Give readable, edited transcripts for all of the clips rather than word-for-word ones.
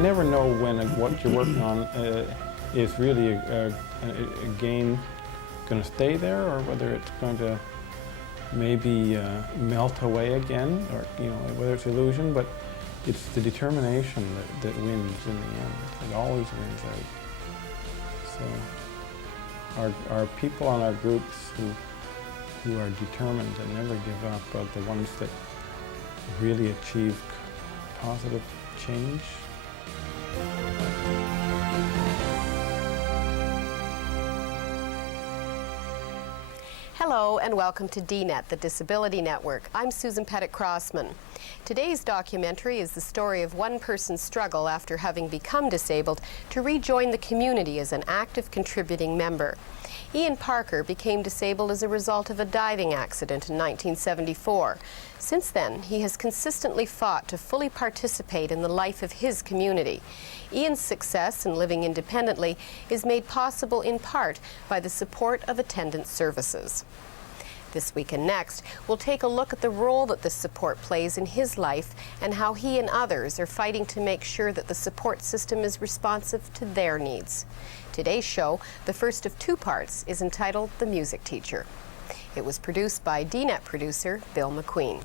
You never know when what you're working on is really again going to stay there, or whether it's going to maybe melt away again, or whether it's illusion. But it's the determination that wins in the end. It always wins out. So our people on our groups who are determined and never give up are the ones that really achieve positive change. Hello and welcome to DNET, the Disability Network. I'm Susan Pettit-Crossman. Today's documentary is the story of one person's struggle after having become disabled to rejoin the community as an active contributing member. Ian Parker became disabled as a result of a diving accident in 1974. Since then, he has consistently fought to fully participate in the life of his community. Ian's success in living independently is made possible in part by the support of attendance services. This week and next, we'll take a look at the role that this support plays in his life and how he and others are fighting to make sure that the support system is responsive to their needs. Today's show, the first of two parts, is entitled The Music Teacher. It was produced by DNET producer Bill McQueen.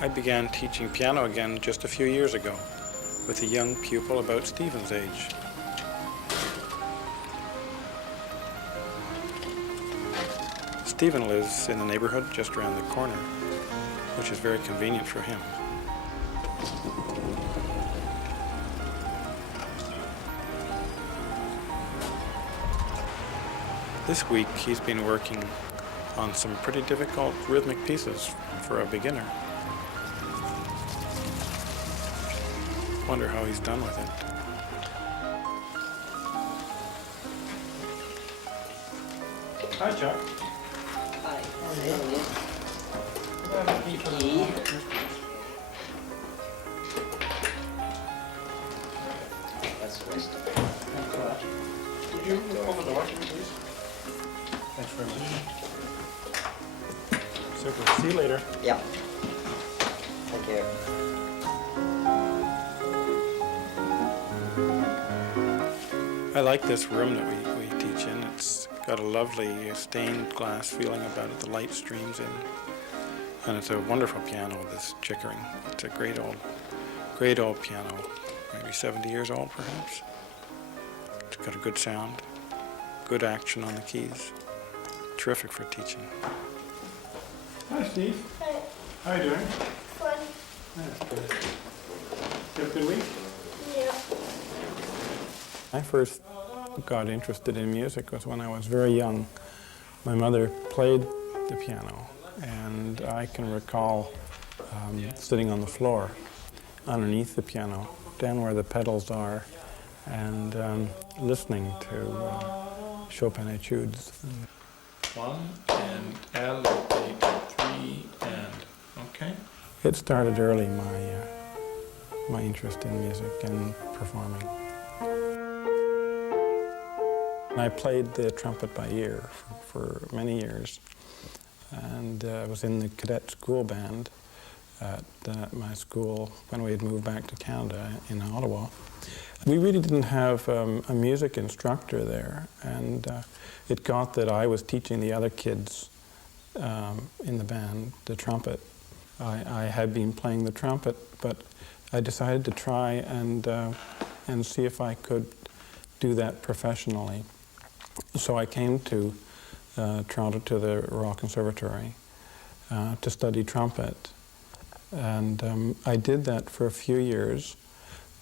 I began teaching piano again just a few years ago with a young pupil about Stephen's age. Stephen lives in the neighborhood just around the corner, which is very convenient for him. This week he's been working on some pretty difficult rhythmic pieces for a beginner. Wonder how he's done with it. Hi, Chuck. Hi. How are you? That's the rest of it. Thanks a lot. Would you open the door, please? Thanks very much. Super. See you later. Yeah. Take care. I like this room that we teach in. It's got a lovely stained glass feeling about it. The light streams in. And it's a wonderful piano, this Chickering. It's a great old piano, maybe 70 years old perhaps. It's got a good sound, good action on the keys. Terrific for teaching. Hi, Steve. Hi. How are you doing? Fun. That's good. You have a good week? Yeah. I first got interested in music was when I was very young. My mother played the piano, and I can recall sitting on the floor underneath the piano, down where the pedals are, and listening to Chopin etudes. 1 and L, 3 and okay. It started early, my interest in music and performing. I played the trumpet by ear for many years, and I was in the cadet school band at my school when we had moved back to Canada in Ottawa. We really didn't have a music instructor there, and it got that I was teaching the other kids in the band the trumpet. I had been playing the trumpet, but I decided to try and see if I could do that professionally. So I came to Toronto to the Royal Conservatory to study trumpet. And I did that for a few years,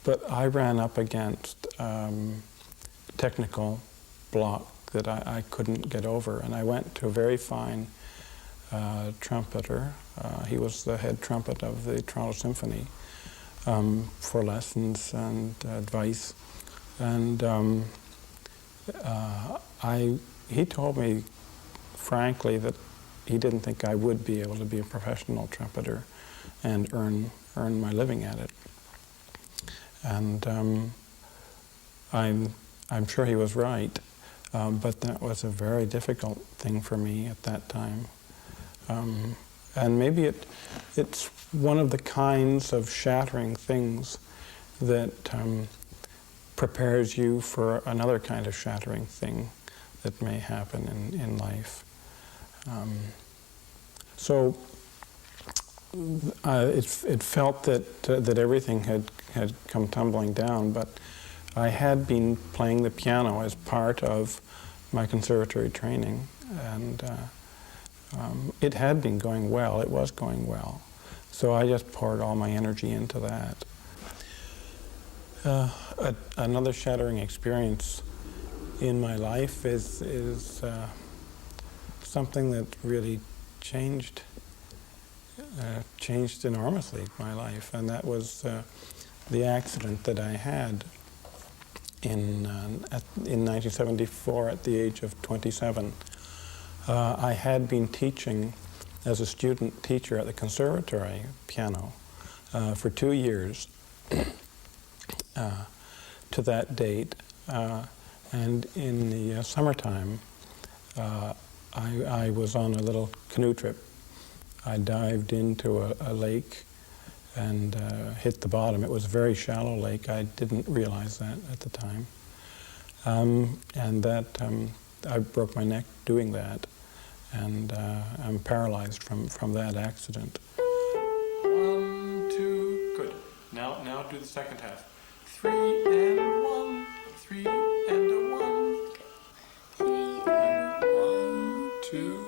but I ran up against technical block that I couldn't get over. And I went to a very fine trumpeter. He was the head trumpet of the Toronto Symphony for lessons and advice. And he told me frankly that he didn't think I would be able to be a professional trumpeter and earn my living at it. And I'm sure he was right, but that was a very difficult thing for me at that time. And maybe it's one of the kinds of shattering things that prepares you for another kind of shattering thing that may happen in life. So it felt that everything had come tumbling down, but I had been playing the piano as part of my conservatory training, and it had been going well. It was going well. So I just poured all my energy into that. Another shattering experience in my life is something that really changed enormously my life, and that was the accident that I had in 1974 at the age of 27. I had been teaching as a student teacher at the conservatory piano for 2 years to that date, and in the summertime I was on a little canoe trip. I dived into a lake and hit the bottom. It was a very shallow lake. I didn't realize that at the time. And that I broke my neck doing that, and I'm paralyzed from that accident. 1, 2, good. Now do the second half. 3 and 1, 3 and a 1. 3 and 1, 2,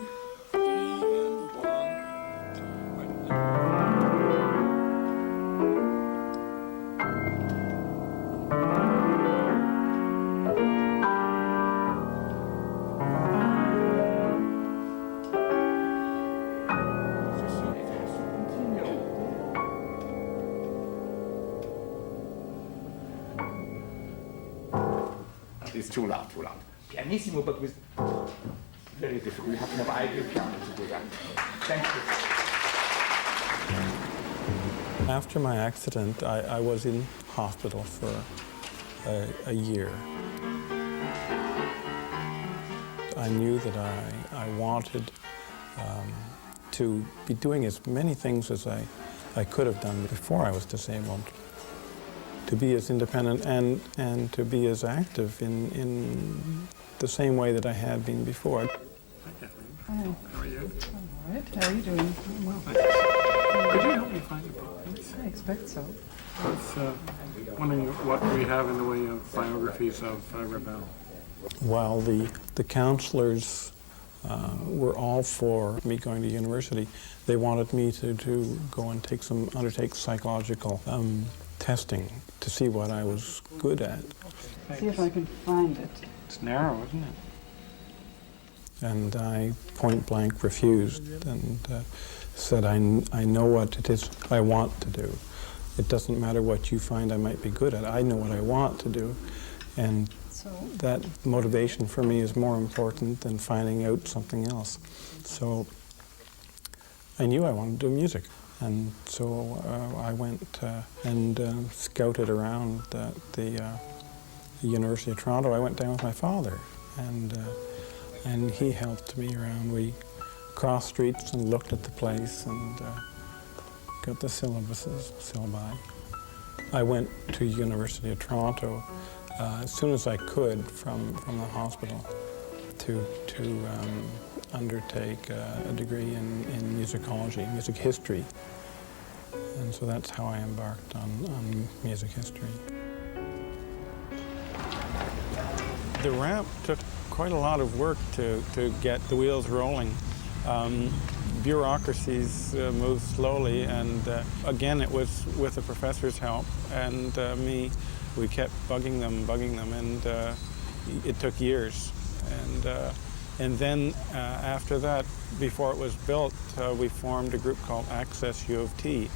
3 and 1. It's too loud. Pianissimo, but with very difficult. We have to have ideal piano to do that. Thank you. After my accident, I was in hospital for a year. I knew that I wanted to be doing as many things as I could have done before I was disabled. To be as independent and to be as active in the same way that I had been before. Hi, Hi. how are you? All right. How are you doing? I'm well, thanks. Could you help me find your book, please? I expect so. I was wondering what we have in the way of biographies of Rebel. While the counselors were all for me going to university, they wanted me to go and undertake psychological testing to see what I was good at. See if I can find it. It's narrow, isn't it? And I point blank refused and said, I know what it is I want to do. It doesn't matter what you find I might be good at. I know what I want to do. And So that motivation for me is more important than finding out something else. So I knew I wanted to do music. And so I went and scouted around the University of Toronto. I went down with my father, and he helped me around. We crossed streets and looked at the place and got the syllabi. I went to University of Toronto as soon as I could from the hospital to undertake a degree in musicology, music history. And so that's how I embarked on music history. The ramp took quite a lot of work to get the wheels rolling. Bureaucracies move slowly, and again, it was with the professor's help and me. We kept bugging them, and it took years. And then after that, before it was built, we formed a group called Access U of T.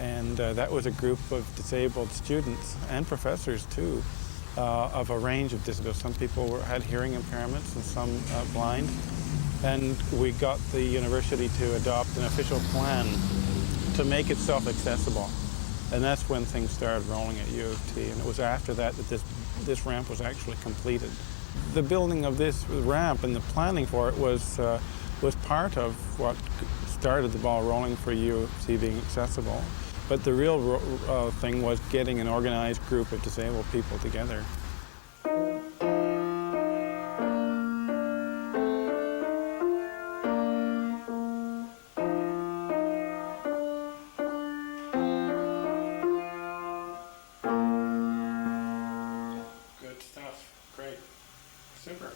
And that was a group of disabled students and professors too, of a range of disabilities. Some people had hearing impairments and some blind. And we got the university to adopt an official plan to make itself accessible. And that's when things started rolling at U of T. And it was after that that this ramp was actually completed. The building of this ramp and the planning for it was part of what started the ball rolling for U of T being accessible. But the real thing was getting an organized group of disabled people together. Good stuff. Great. Super.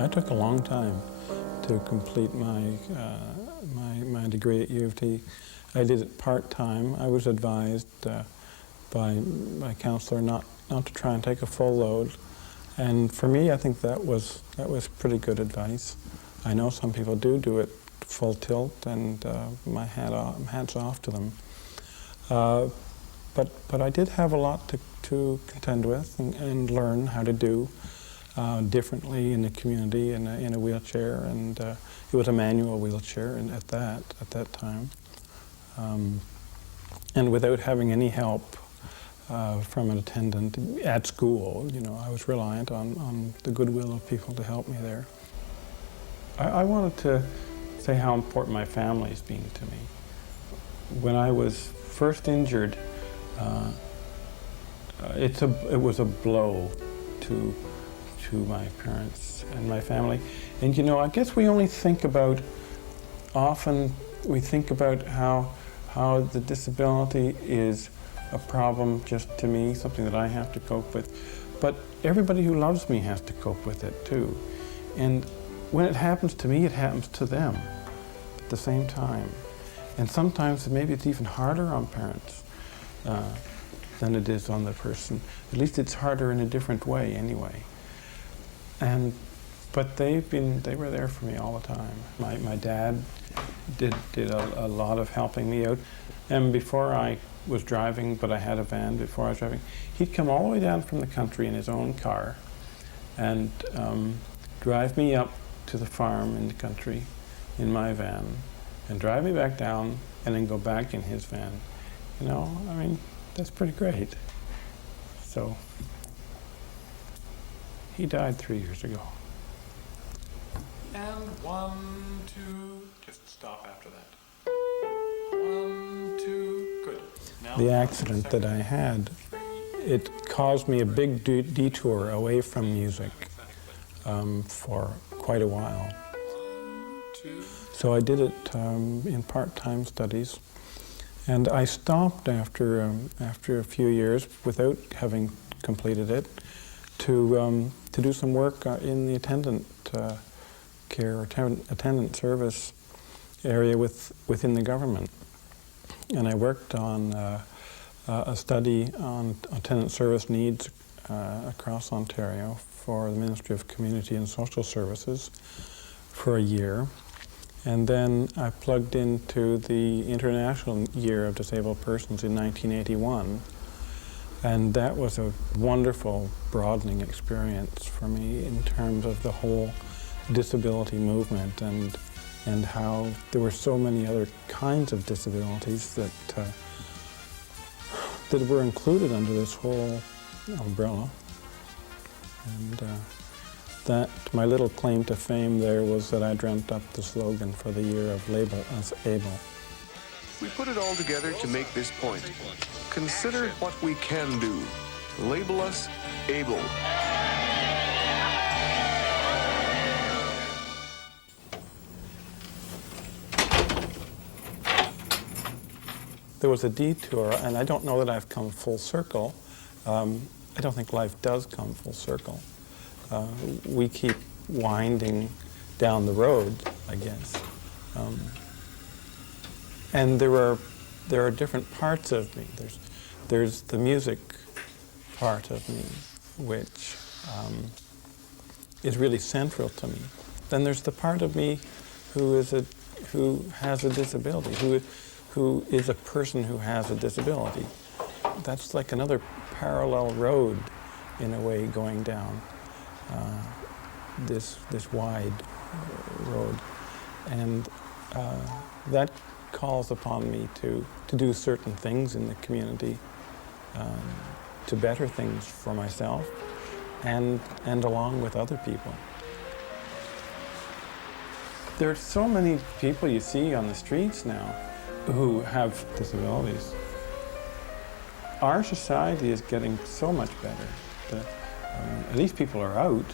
It took a long time to complete my degree at U of T. I did it part-time. I was advised by my counselor not to try and take a full load. And for me, I think that was pretty good advice. I know some people do it full tilt, and my hats off to them. But I did have a lot to contend with and learn how to do differently in the community in a wheelchair, and it was a manual wheelchair at that time, and without having any help from an attendant at school. You know, I was reliant on the goodwill of people to help me there. I wanted to say how important my family's been to me. When I was first injured, it was a blow to my parents and my family. And you know, I guess we only think about, often we think about how the disability is a problem just to me, something that I have to cope with. But everybody who loves me has to cope with it too. And when it happens to me, it happens to them at the same time. And sometimes maybe it's even harder on parents than it is on the person. At least it's harder in a different way anyway. But they were there for me all the time. My dad did a lot of helping me out. And before I was driving, but I had a van before I was driving, he'd come all the way down from the country in his own car and drive me up to the farm in the country in my van and drive me back down and then go back in his van. You know, I mean, that's pretty great. So he died 3 years ago. And 1, 2, just stop after that. 1, 2, good. Now The accident that I had, it caused me a big detour away from music for quite a while. 2. So I did it in part-time studies, and I stopped after a few years without having completed it to do some work in the attendant care or attendant service area within the government. And I worked on a study on attendant service needs across Ontario for the Ministry of Community and Social Services for a year. And then I plugged into the International Year of Disabled Persons in 1981. And that was a wonderful, broadening experience for me in terms of the whole disability movement and how there were so many other kinds of disabilities that were included under this whole umbrella. And that my little claim to fame there was that I dreamt up the slogan for the year of Label Us Able. We put it all together to make this point. Consider what we can do. Label us able. There was a detour, and I don't know that I've come full circle. I don't think life does come full circle. We keep winding down the road, I guess. And there are different parts of me. There's the music part of me, which is really central to me. Then there's the part of me who is who has a disability, who is a person who has a disability. That's like another parallel road, in a way, going down this wide road, and that calls upon me to do certain things in the community, to better things for myself, and along with other people. There are so many people you see on the streets now who have disabilities. Our society is getting so much better. At least people are out.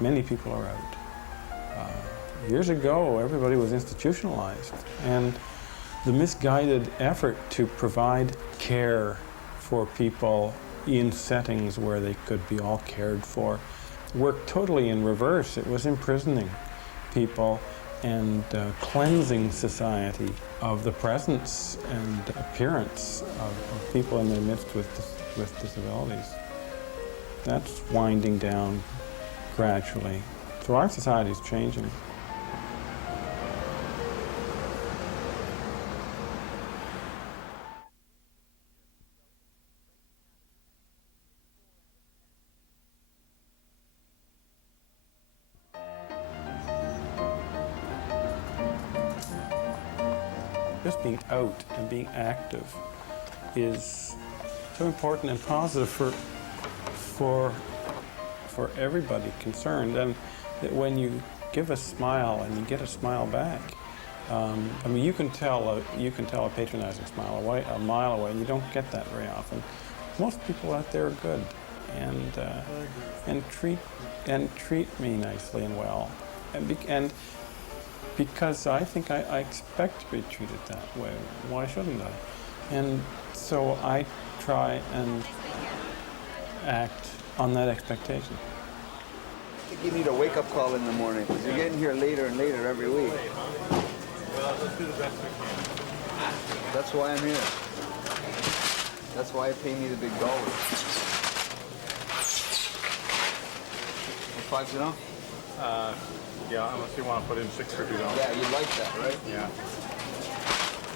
Many people are out. Years ago, everybody was institutionalized, and the misguided effort to provide care for people in settings where they could be all cared for worked totally in reverse. It was imprisoning people and cleansing society of the presence and appearance of people in their midst with disabilities. That's winding down gradually. So our society is changing. Just being out and being active is so important and positive for everybody concerned, and that when you give a smile and you get a smile back, I mean, you can tell a patronizing smile a mile away, and you don't get that very often. Most people out there are good, and treat me nicely and well, and because I think I expect to be treated that way. Why shouldn't I? And so I try and act on that expectation. I think you need a wake-up call in the morning, because you're getting here later and later every week. Well, let's do the best we can. That's why I'm here. That's why I pay me the big dollars. $5 enough? Yeah, unless you want to put in $6 for $2. Yeah, you like that, right? Yeah.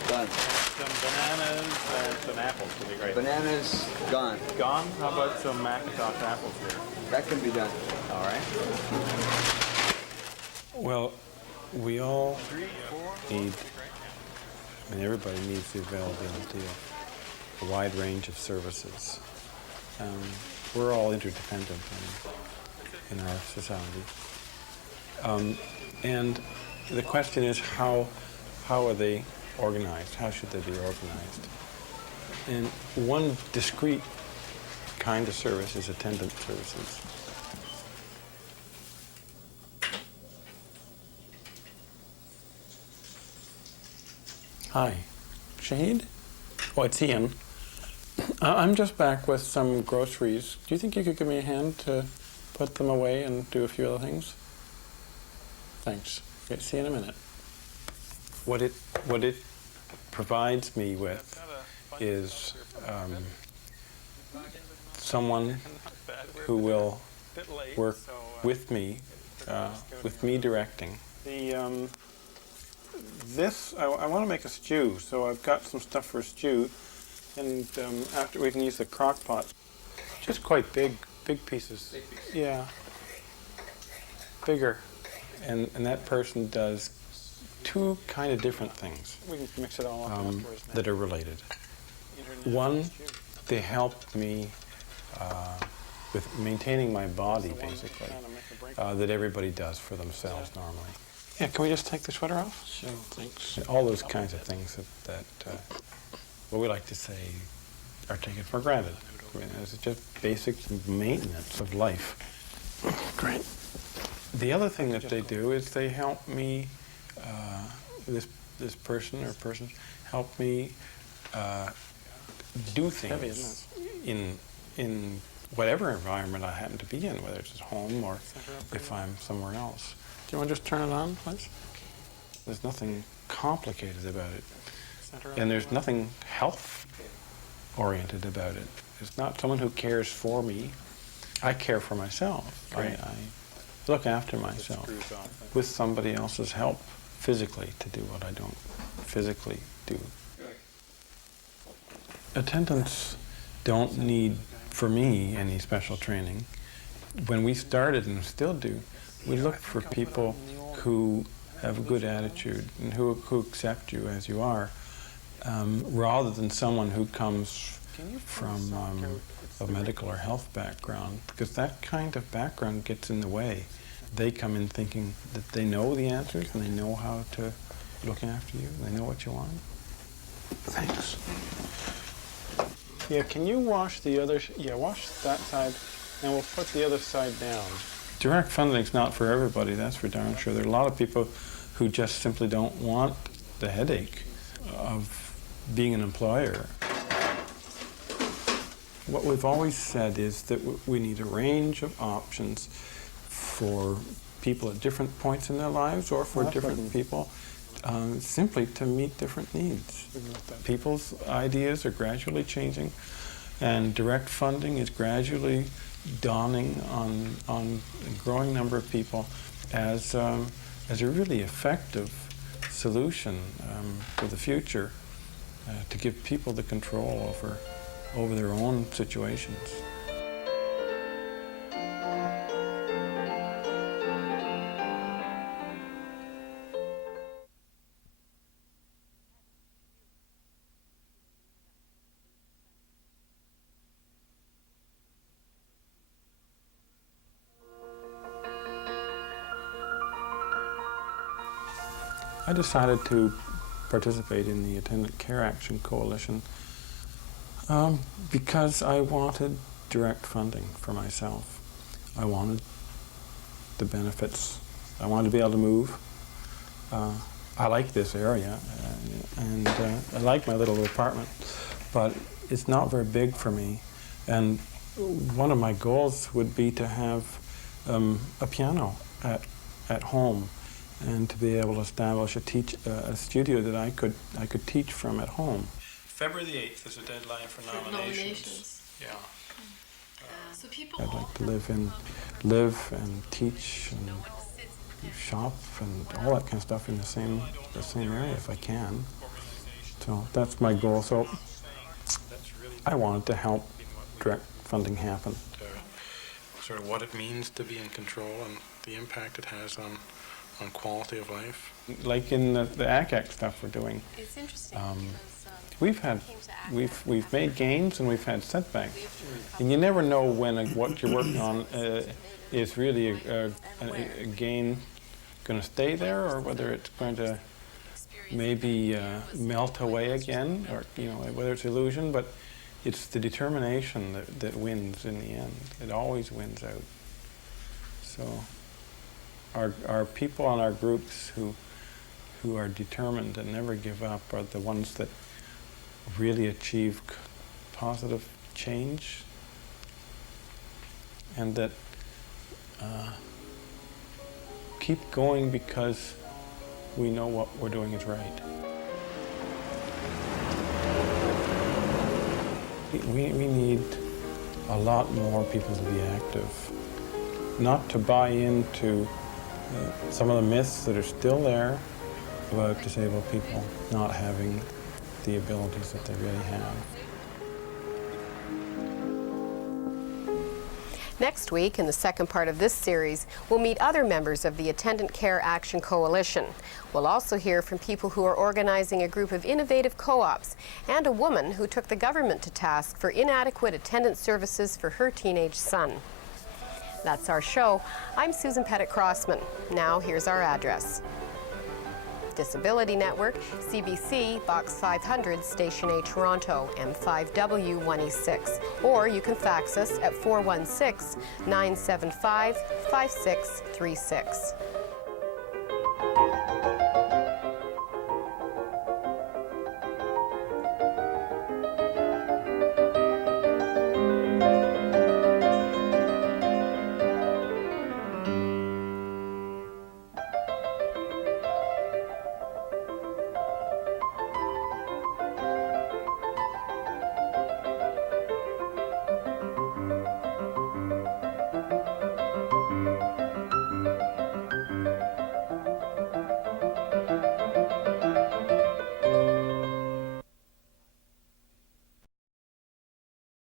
Done. Some bananas and some apples would be great. Bananas, gone. Gone? How about some Macintosh apples here? That can be done. All right. Well, we all need, I mean, everybody needs the availability of a wide range of services. We're all interdependent in our society. And the question is, how are they organized? How should they be organized? And one discrete kind of service is attendant services. Hi. Shahid? Oh, it's Ian. I'm just back with some groceries. Do you think you could give me a hand to put them away and do a few other things? Thanks. Okay, see you in a minute. What it provides me with is someone who will work with me directing. I want to make a stew, so I've got some stuff for a stew, and after we can use the crock pot. Just quite big pieces. Yeah, bigger. And that person does two kind of different things. We can mix it all up afterwards that are related. One, they help me with maintaining my body, basically, that everybody does for themselves normally. Yeah, can we just take the sweater off? Sure, thanks. All those kinds of things that what we like to say are taken for granted. I mean, it's just basic maintenance of life. Great. The other thing that they do is they help me, this person or persons help me do things in whatever environment I happen to be in, whether it's at home or if I'm somewhere else. Do you want to just turn it on, please? There's nothing complicated about it. And there's nothing health-oriented about it. It's not someone who cares for me. I care for myself. I look after myself with somebody else's help. physically to do what I don't physically do. Attendants don't need, for me, any special training. When we started, and still do, we look for people who have a good attitude and who accept you as you are, rather than someone who comes from a medical or health background, because that kind of background gets in the way. They come in thinking that they know the answers and they know how to look after you, they know what you want. Thanks. Yeah, can you wash the other, wash that side, and we'll put the other side down. Direct funding's not for everybody, that's for darn sure. There are a lot of people who just simply don't want the headache of being an employer. What we've always said is that we need a range of options for people at different points in their lives, or for different people, simply to meet different needs. People's ideas are gradually changing, and direct funding is gradually dawning on a growing number of people as a really effective solution for the future, to give people the control over their own situations. I decided to participate in the Attendant Care Action Coalition because I wanted direct funding for myself. I wanted the benefits. I wanted to be able to move. I like this area, and I like my little apartment, but it's not very big for me. And one of my goals would be to have a piano at home, and to be able to establish a studio that I could teach from at home. February the 8th is a deadline for nominations. Yeah. So people I'd like to live and teach and shop and all that kind of stuff in the same area if I can. So that's my goal. So I wanted to help direct funding happen. Sort of what it means to be in control and the impact it has on quality of life. Like in the ACAC stuff we're doing. It's interesting. We've made gains and we've had setbacks, and you never know when what you're working on is really a gain going to stay there, or whether it's going to maybe melt away again, or whether it's illusion. But it's the determination that wins in the end. It always wins out. So our people on our groups who are determined and never give up are the ones that really achieve positive change, and that keep going because we know what we're doing is right. We need a lot more people to be active, not to buy into some of the myths that are still there about disabled people not having the abilities that they really have. Next week, in the second part of this series, we'll meet other members of the Attendant Care Action Coalition. We'll also hear from people who are organizing a group of innovative co-ops, and a woman who took the government to task for inadequate attendance services for her teenage son. That's our show. I'm Susan Pettit-Crossman. Now, here's our address. Disability Network, CBC, Box 500, Station A, Toronto, M5W1E6. Or you can fax us at 416-975-5636.